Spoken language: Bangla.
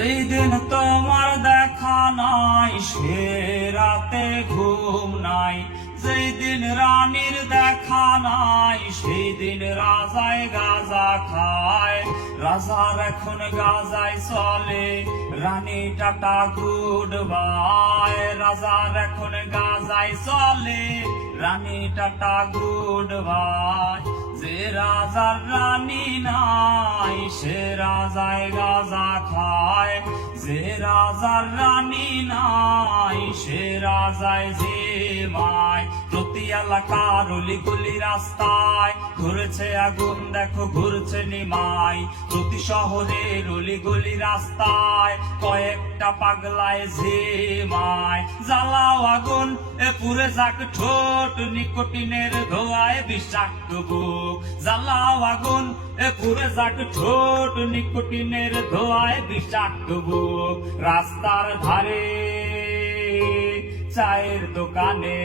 যেই দিন তোমার দেখা নাই সে রাতে ঘুম নাই, যেই দিন রানীর দেখা নাই সেই দিন রাজায় গাঁজা খায়। রাজার এখন গাঁজায় চলে, রানী টাটা গুড বাই। রাজার এখন গাঁজায় চলে, রানী টাটা গুড বাই। যে রাজার রানী নাই সে রাজায় গাঁজা খায়, যে রাজার রানী নাই সে রাজায় জিমায়। প্রতি এলাকার অলিগলি রাস্তায় ঘুরেছে আগুন, দেখো ঘুরছে নিমাই। প্রতি শহরের অলিগলি রাস্তায় কয়েকটা পাগলায় জিমায়। জ্বালাও আগুন এ পুরে যাক ঠোঁট, নিকোটিনের ধোঁয়ায় বিষাক্ত বুক। জ্বালাও আগুন এ পুরে যাক ঠোঁট, নিকোটিনের ধোঁয়ায় বিষাক্ত বুক। রাস্তার ধারে চায়ের দোকানে